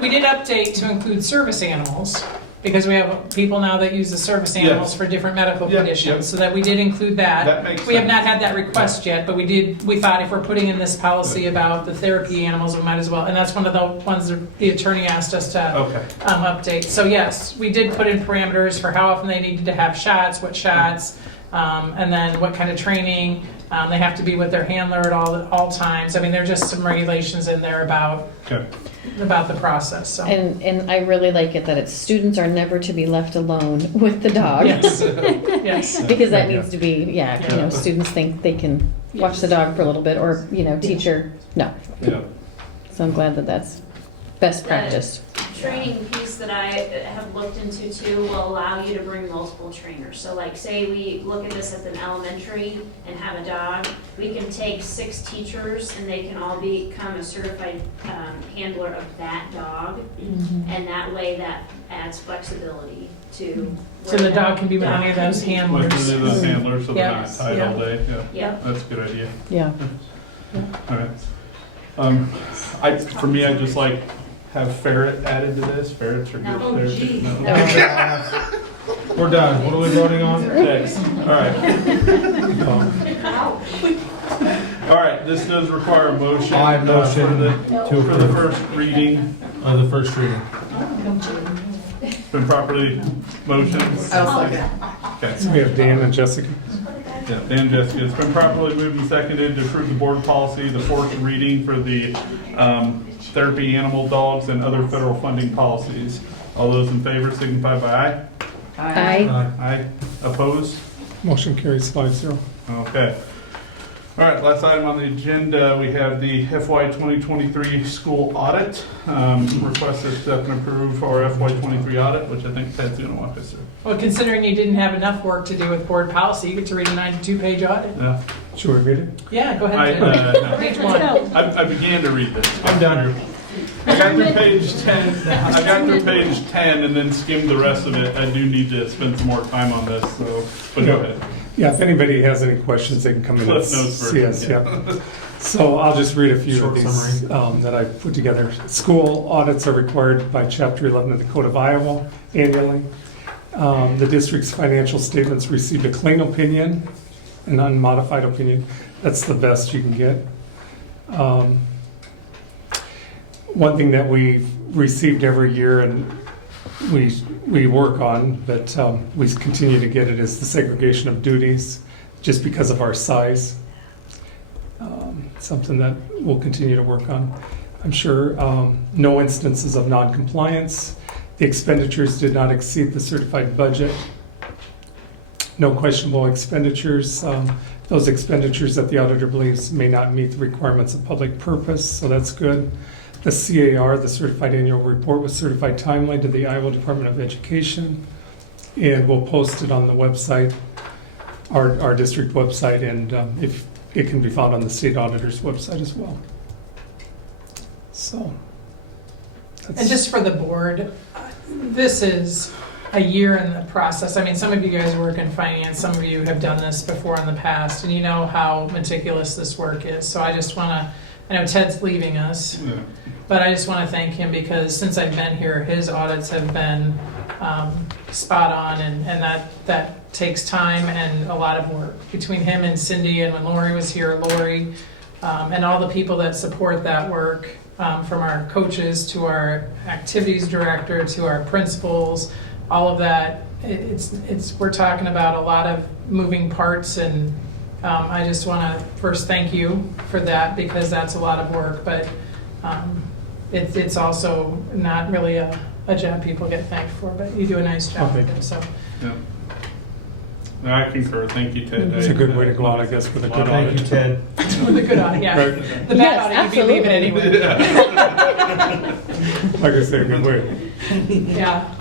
did update to include service animals, because we have people now that use the service animals Yes. for different medical Yep, conditions, yep. so that we did include that. That makes We have sense. not had that request yet, but we thought if we're putting in this policy about the therapy animals, we might as well, and that's one of the ones that the attorney asked us to Okay. update. So yes, we did put in parameters for how often they needed to have shots, what shots, and then what kind of training. They have to be with their handler at all times. I mean, there are just some regulations in there about Okay. the process, so. And I really like it that students are never to be left alone with the dog. Yes, yes. Because that needs to be, students think they can watch the dog for a little bit, or, teacher, no. Yeah. So I'm glad that that's best The practice. training piece that I have looked into too will allow you to bring multiple trainers. So like say we look at this at an elementary and have a dog, we can take 6 teachers and they can all become a certified handler of that dog. And that way that adds flexibility to. So the dog can be with any of those Like handlers. one of those handlers, so they're not Yes, tied yeah. all day, yeah. Yeah. That's a good idea. Yeah. All right. For me, I just like have ferret added to this. Ferrets are good. No. They're- Gee. no. We're done. What are we voting on? Next. All right. All right. This does require a motion. I motion for the to first reading. the first reading. Been properly motioned. I'll second. Okay. We have Dan and Jessica. Yeah, Dan and Jessica. It's been properly moved and seconded to approve the board policy, the fourth reading for the therapy animal dogs and other federal funding policies. All those in favor signify by aye. Aye. Aye. Opposed? Motion carries 5-0. Okay. All right, last item on the agenda, we have the FY 2023 school audit. Request to accept and approve our FY 23 audit, which I think Ted's going to walk us through. Well, considering you didn't have enough work to do with board policy, you get to read a 92-page audit. Yeah. Should we read it? Yeah, go I, ahead. no. Page Let's 1. go. I began to read this. I'm done. I got through page 10. I got through page 10 and then skimmed the rest of it. I do need to spend some more time on this, so, but go ahead. Yeah, if anybody has any questions, they can come in and Cliff notes see version, us. yeah. Yeah. So I'll just read a few Short of these that I put together. School audits are required by Chapter 11 of the Code of Iowa annually. The district's financial statements received a clean opinion, an unmodified opinion. That's the best you can get. One thing that we've received every year and we work on, but we continue to get it, is the segregation of duties, just because of our size. Something that we'll continue to work on. I'm sure. No instances of non-compliance. The expenditures did not exceed the certified budget. No questionable expenditures. Those expenditures that the auditor believes may not meet the requirements of public purpose, so that's good. The CAR, the Certified Annual Report, was certified timely to the Iowa Department of Education, and we'll post it on the website, our district website, and if it can be found on the state auditor's website as well. So. And just for the board, this is a year in the process. I mean, some of you guys work in finance, some of you have done this before in the past, and you know how meticulous this work is. So I just want to, I know Ted's leaving us, Yeah. but I just want to thank him because since I've been here, his audits have been spot on, and that takes time and a lot of work between him and Cindy, and when Lori was here, Lori, and all the people that support that work, from our coaches to our activities director to our principals, all of that. We're talking about a lot of moving parts, and I just want to first thank you for that because that's a lot of work, but it's also not really a job people get thanked for, but you do a nice job with it, so. Yeah. No, I concur. Thank you, Ted. It's a good way to go out, I guess, with a good Thank audit. you, Ted. With a good audit, yeah. Right. The bad audit, you'd be leaving anyway. Like I say, good way. Yeah.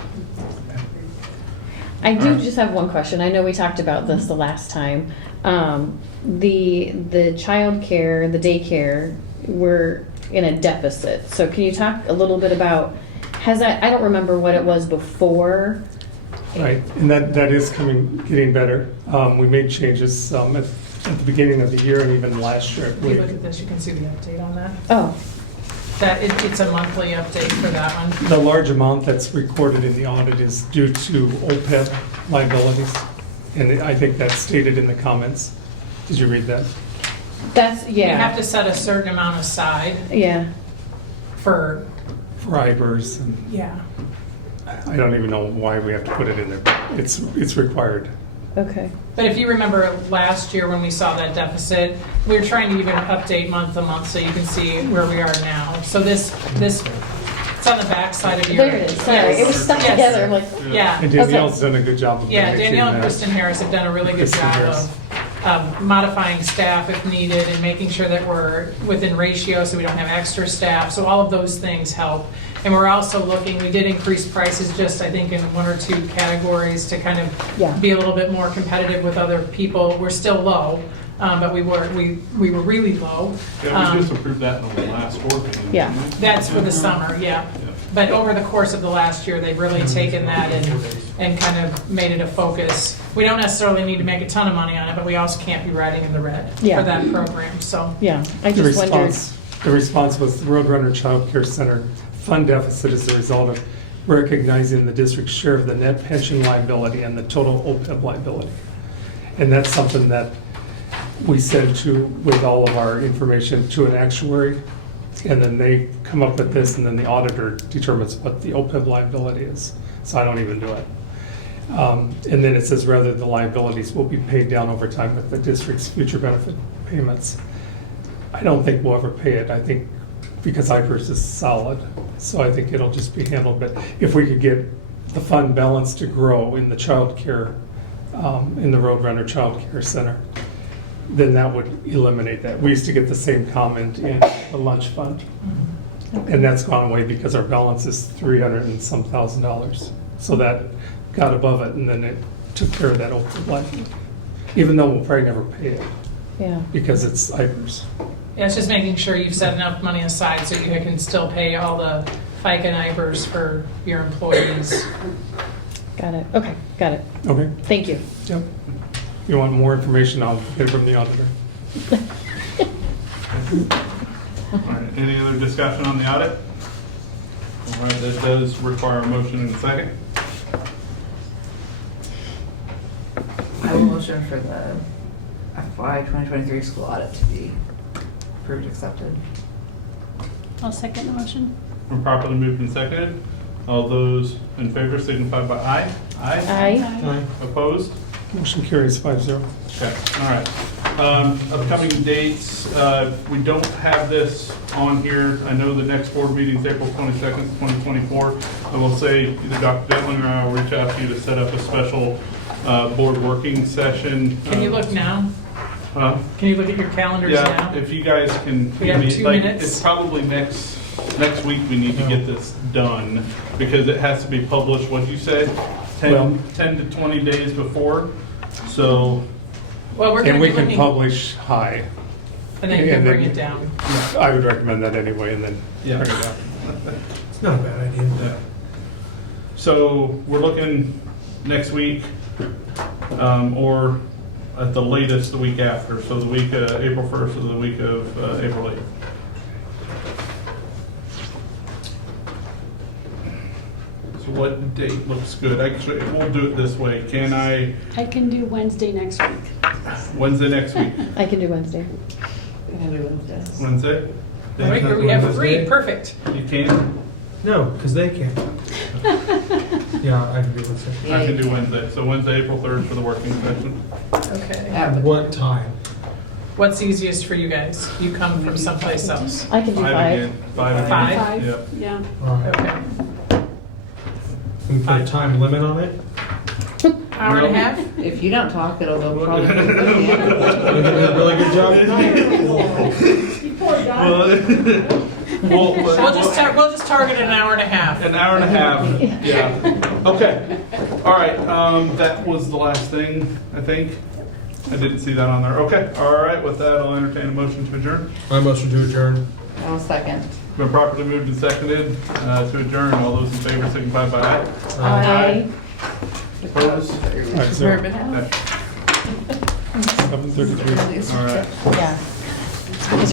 I do just have one question. I know we talked about this the last time. The child care, the daycare, we're in a deficit. So can you talk a little bit about, has that, I don't remember what it was before. Right, and that is getting better. We made changes at the beginning of the year and even last year. If you look at this, you can see the update on that. Oh, It's a monthly update for that one. The large amount that's recorded in the audit is due to OPEB liabilities, and I think that's stated in the comments. Did you read that? that's, You have yeah, to set a certain amount aside yeah. for, For IBERs, and yeah. I don't even know why we have to put it in there, but it's required. Okay. But if you remember last year when we saw that deficit, we were trying to even update month to month so you can see where we are now. So this it's on the back side of your. There it is, sorry, Yes. it was stuck Yes. together, I'm like, Yeah. And Danielle's done a good job of Yeah, maintaining Danielle and that. Kristen Harris have done a really good Kristen job Harris. of modifying staff if needed and making sure that we're within ratio so we don't have extra staff. So all of those things help. And we're also looking, we did increase prices just, I think, in one or two categories to kind of Yeah. be a little bit more competitive with other people. We're still low, but we were really low. Yeah, we just approved that in the last board meeting. Yeah. didn't we? That's for the summer, yeah. But over the course of the last year, they've really taken that and kind of made it a focus. We don't necessarily need to make a ton of money on it, but we also can't be riding in the red Yeah. for that program, so. yeah, I The just wondered. response was the Roadrunner Child Care Center fund deficit is a result of recognizing the district's share of the net pension liability and the total OPEB liability. And that's something that we send to, with all of our information, to an actuary, and then they come up with this, and then the auditor determines what the OPEB liability is. So I don't even do it. And then it says rather the liabilities will be paid down over time with the district's future benefit payments. I don't think we'll ever pay it. I think because IPERS is solid, so I think it'll just be handled. But if we could get the fund balance to grow in the child care, in the Roadrunner Child Care Center, then that would eliminate that. We used to get the same comment in the lunch fund, and that's gone away because our balance is $300 and some thousand. So that got above it, and then it took care of that open life, even though we'll probably never pay it Yeah, because it's IPERS. Yeah, it's just making sure you've set enough money aside so you can still pay all the FICA and IBERs for your employees. got it. Okay, got it. Okay. Thank you. Yep. If you want more information, I'll get it from the auditor. All right, any other discussion on the audit? All right, that does require a motion in a second. I will motion for the FY 2023 school audit to be approved, accepted. I'll second the motion. Been properly moved and seconded. All those in favor signify by aye. Aye. Opposed? Motion carries 5-0. Okay, all right. Upcoming dates, we don't have this on here. I know the next board meeting is April 22nd, 2024. I will say either Dr. Detling or I will reach out to you to set up a special board working session. Can you look now? Huh? Can you look at your calendars Yeah, now? if you guys can. We have give me- 2 like, minutes. It's probably next week we need to get this done because it has to be published, what you said, 10 to 20 days before. So, Well, we're And gonna we be can looking, publish high. and then you can and then- bring it down. I would recommend that anyway, and then Yeah. bring it down. It's not a bad idea. yeah. So we're looking next week, or at the latest the week after. So the week April 1st or the week of April 8th. So what date looks good? Actually, we'll do it this way. Can I, I can do Wednesday next week. Wednesday next week? I can do Wednesday. Wednesday? All right, we have 3, Wednesday? perfect. You can? No, because they can't. Yeah, I can do Wednesday. I can do Wednesday. So Wednesday, April 3rd for the working session. Okay. At what time? What's easiest for you guys? You come from someplace else. I can do 5. Again. 5 again. 5? Yep. Yeah. All right. Okay. Can we put a time limit on it? Hour and a half? If you don't talk, it'll go probably. We're doing a really good job tonight. We'll just target an hour and a half. An hour and a half, yeah. Okay, all right, that was the last thing, I think. I didn't see that on there. Okay, all right, with that, I'll entertain a motion to adjourn. My motion to adjourn. I'll second. Been properly moved and seconded to adjourn. All those in favor signify by aye. Aye. Opposed? 5-0. Urban House. Okay. 7:33. All right. Yeah.